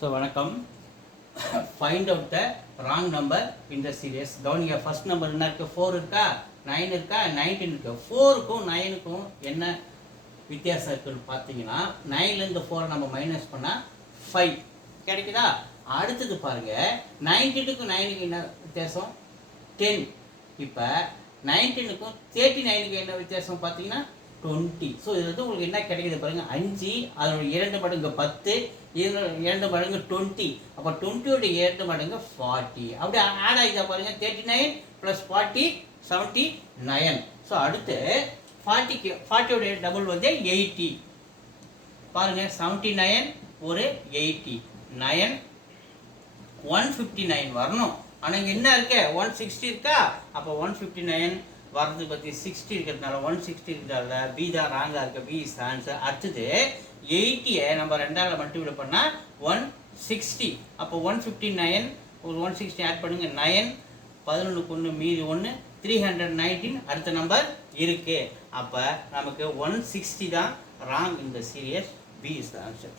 So வணக்கம். Find out the wrong number in the series. கவனிங்க, first number என்ன இருக்கு? 4 இருக்கா, 9 இருக்கா, 19 இருக்கு. 4க்கும் 9க்கும் என்ன வித்தியாசம் இருக்குன்னு பார்த்தீங்கன்னா 9லேருந்து 4 நம்ம மைனஸ் பண்ணால் 5 கிடைக்குதா? அடுத்தது பாருங்க, 92க்கும் 9க்கும் என்ன வித்தியாசம்? 10. இப்போ 19க்கும் 39க்கும் என்ன வித்தியாசம் பார்த்தீங்கன்னா 20. ஸோ இதில் வந்து உங்களுக்கு என்ன கிடைக்குது பாருங்க, 5, அதோட 2 மடங்கு 10, 2 மடங்கு 20. அப்போ 20யோட 2 மடங்கு 40. அப்படியே ஆட் ஆகிதா பாருங்க, 39 + 40 79. ஸோ அடுத்து 40யோட டபுள் வந்து 80 பாருங்க, 79 ஒரு 80 9 159 வரணும். ஆனால் இங்கே என்ன இருக்கு, 160 இருக்கா? அப்போ 159 வரது பற்றி 60 இருக்கிறதுனால 160 இருக்கிறதால பி தான் ராங்காக இருக்குது. B is answer. அடுத்தது 80யை நம்ம 2ஆல் மல்டிப்ளை பண்ணால் 160. அப்போ 159 ஒரு 160 ஆட் பண்ணுங்க, 9 11க்கு 1 மீதி 1 319 அடுத்த நம்பர் இருக்குது. அப்போ நமக்கு 160 தான் ராங் இந்த series. B is the answer.